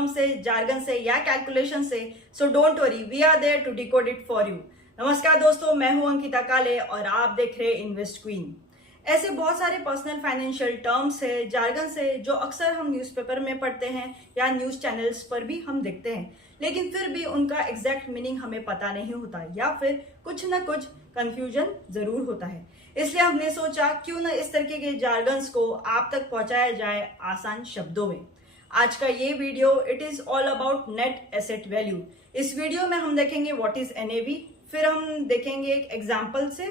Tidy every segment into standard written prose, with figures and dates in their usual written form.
Term से, jargon से या कैलकुलेशन से, so don't worry, we are there to decode it for you. नमस्कार दोस्तों, मैं हूं अंकिता काले और आप देख रहे हैं इन्वेस्ट क्वीन। ऐसे बहुत सारे पर्सनल फाइनेंशियल टर्म्स है, जार्गन से, जो अक्सर हम न्यूज़पेपर में पढ़ते हैं या न्यूज चैनल्स पर भी हम देखते हैं, लेकिन फिर भी उनका एग्जैक्ट मीनिंग हमें पता नहीं होता या फिर कुछ ना कुछ कंफ्यूजन जरूर होता है। इसलिए हमने सोचा क्यों ना इस तरीके के जार्गन्स को आप तक पहुंचाया जाए आसान शब्दों में। आज का ये video it is all about net asset value. इस वीडियो में हम देखेंगे व्हाट इज एनएवी, फिर हम देखेंगे एक एग्जांपल से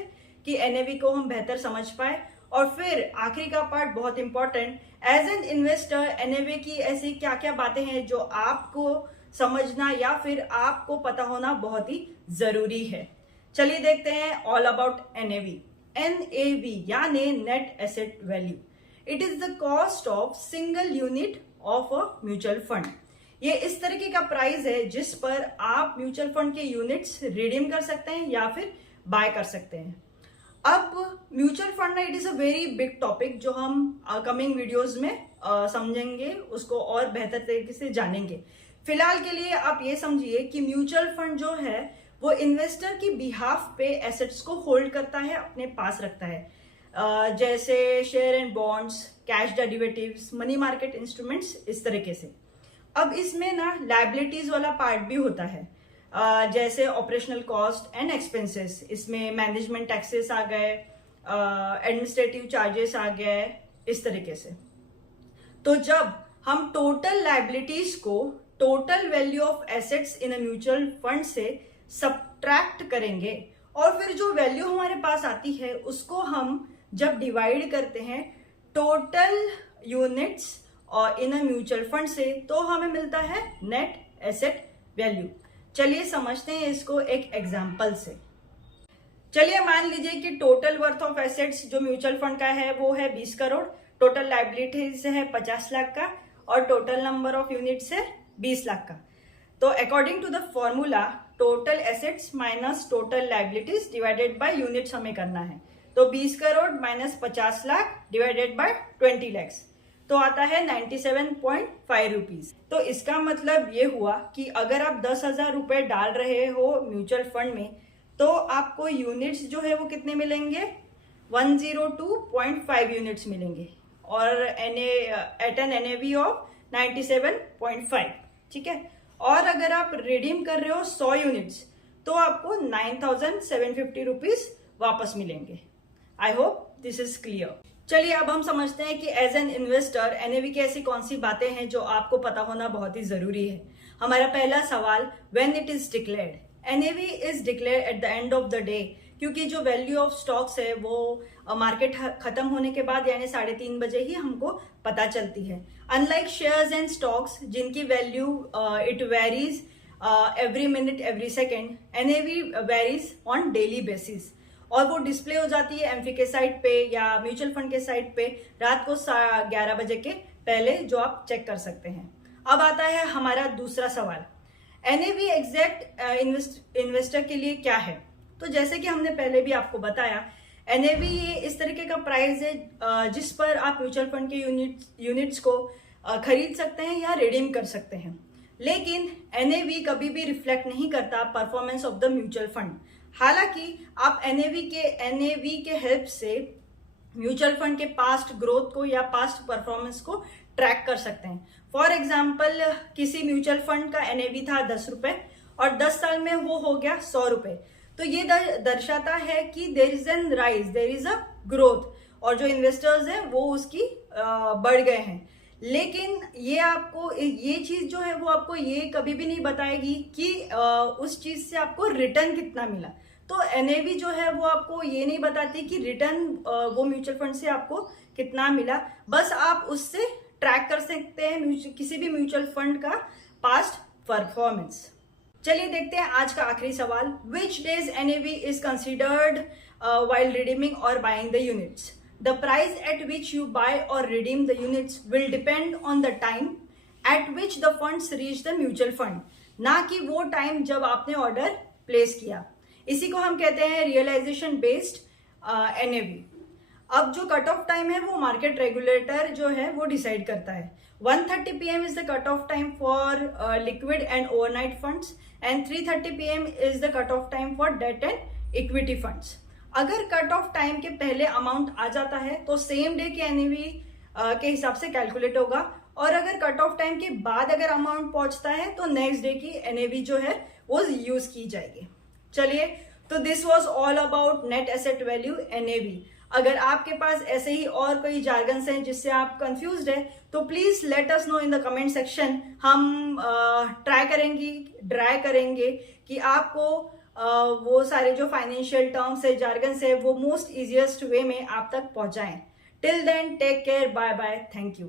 कि एनएवी को हम बेहतर समझ पाए, और फिर आखिरी का पार्ट बहुत important, as an investor NAV की ऐसी क्या क्या बातें हैं जो आपको समझना या फिर आपको पता होना बहुत ही जरूरी है। चलिए देखते हैं ऑल अबाउट एनएवी। एनएवी यानी net asset value, it is the cost of single unit of a mutual fund. ये इस तरीके का प्राइस है जिस पर आप म्यूचुअल फंड के यूनिट्स रिडीम कर सकते हैं या फिर बाय कर सकते हैं। अब म्यूचुअल फंड ना it is a very big topic जो हम कमिंग वीडियोस में समझेंगे, उसको और बेहतर तरीके से जानेंगे। फिलहाल के लिए आप ये समझिए कि म्यूचुअल फंड जो है वो इन्वेस्टर की बिहाफ पे एसेट्स को होल्ड करता है, अपने पास रखता है, जैसे share and bonds, cash derivatives, money market instruments, इस तरीके से। अब इसमें ना लायबिलिटीज वाला पार्ट भी होता है, जैसे ऑपरेशनल कॉस्ट एंड एक्सपेंसेस, इसमें मैनेजमेंट टैक्सेस आ गए, एडमिनिस्ट्रेटिव चार्जेस आ गए, इस तरीके से। तो जब हम टोटल लायबिलिटीज को total value of assets in a mutual fund से सब्ट्रैक्ट करेंगे और फिर जो वैल्यू हमारे पास आती है उसको हम जब डिवाइड करते हैं टोटल यूनिट्स और इन अ म्यूचुअल फंड से, तो हमें मिलता है नेट एसेट वैल्यू। चलिए समझते हैं इसको एक एग्जांपल से। चलिए मान लीजिए कि टोटल वर्थ ऑफ एसेट्स जो म्यूचुअल फंड का है वो है 20 करोड़, टोटल लायबिलिटीज है 50 लाख का और टोटल नंबर ऑफ यूनिट्स है 20 लाख का। तो according to the formula total assets minus total liabilities divided by units हमें करना है। तो 20 crore minus 50 lakh divided by 20 lakhs, तो आता है 97.5 रुपीज। तो इसका मतलब ये हुआ कि अगर आप 10,000 रुपए डाल रहे हो म्यूचुअल फंड में तो आपको यूनिट्स जो है वो कितने मिलेंगे, 102.5 यूनिट्स मिलेंगे और एट एन एनएवी ऑफ 97.5, ठीक है। और अगर आप रिडीम कर रहे हो 100 यूनिट्स तो आपको 9,750 रुपीज वापस मिलेंगे। I hope this is clear. चलिए अब हम समझते हैं कि एज एन इन्वेस्टर एनएवी की ऐसी कौन सी बातें हैं जो आपको पता होना बहुत ही जरूरी है। हमारा पहला सवाल, when it is declared. NAV is declared at the end of the day, क्योंकि जो वैल्यू ऑफ स्टॉक्स है वो मार्केट खत्म होने के बाद यानी 3:30 बजे ही हमको पता चलती है। अनलाइक शेयर्स एंड स्टॉक्स जिनकी value it varies every minute every second, NAV varies on daily basis और वो डिस्प्ले हो जाती है एमफी के साइट पे या म्यूचुअल फंड के साइट पे रात को 11 बजे के पहले, जो आप चेक कर सकते हैं। अब आता है हमारा दूसरा सवाल, एनएवी एग्जैक्ट इन्वेस्टर के लिए क्या है। तो जैसे कि हमने पहले भी आपको बताया, एनएवी ये इस तरीके का प्राइस है जिस पर आप म्यूचुअल फंड के यूनिट्स को खरीद सकते हैं या रिडीम कर सकते हैं। लेकिन एनएवी कभी भी रिफ्लेक्ट नहीं करता performance of the mutual fund. हालांकि आप एनएवी के हेल्प से म्यूचुअल फंड के पास्ट ग्रोथ को या पास्ट परफॉर्मेंस को ट्रैक कर सकते हैं। फॉर एग्जाम्पल, किसी म्यूचुअल फंड का एनएवी था 10 रुपए और 10 साल में वो हो गया 100 रुपए, तो ये दर्शाता है कि there is an rise, there is a growth, और जो इन्वेस्टर्स हैं वो उसकी बढ़ गए हैं। लेकिन ये आपको ये चीज जो है वो आपको ये कभी भी नहीं बताएगी कि उस चीज से आपको रिटर्न कितना मिला। तो एनएवी जो है वो आपको ये नहीं बताती कि रिटर्न वो म्यूचुअल फंड से आपको कितना मिला, बस आप उससे ट्रैक कर सकते हैं किसी भी म्यूचुअल फंड का पास्ट परफॉर्मेंस। चलिए देखते हैं आज का आखिरी सवाल, which days NAV is considered while redeeming or buying the units. The price at which you buy or redeem the units will depend on the time at which the funds reach the mutual fund, ना कि वो time जब आपने order place किया। इसी को हम कहते हैं रियलाइजेशन बेस्ड एनएवी। अब जो कट ऑफ टाइम है वो मार्केट रेगुलेटर जो है वो डिसाइड करता है। 1:30 PM is the cut off time for liquid and overnight funds एंड 3:30 PM is the cut off time for debt and equity funds. अगर कट ऑफ टाइम के पहले अमाउंट आ जाता है तो सेम डे के एनएवी के हिसाब से कैलकुलेट होगा, और अगर कट ऑफ टाइम के बाद अगर अमाउंट पहुंचता है तो नेक्स्ट डे की एनएवी जो है वो यूज की जाएगी। चलिए, तो this was all about net asset value NAV. अगर आपके पास ऐसे ही और कोई जार्गन्स हैं जिससे आप कंफ्यूज्ड है तो please let us know in the comment section. हम ट्राई करेंगे कि आपको वो सारे जो फाइनेंशियल टर्म्स है, जार्गन्स है, वो मोस्ट इजिएस्ट वे में आप तक पहुंचाएं। Till then take care, bye bye, thank you.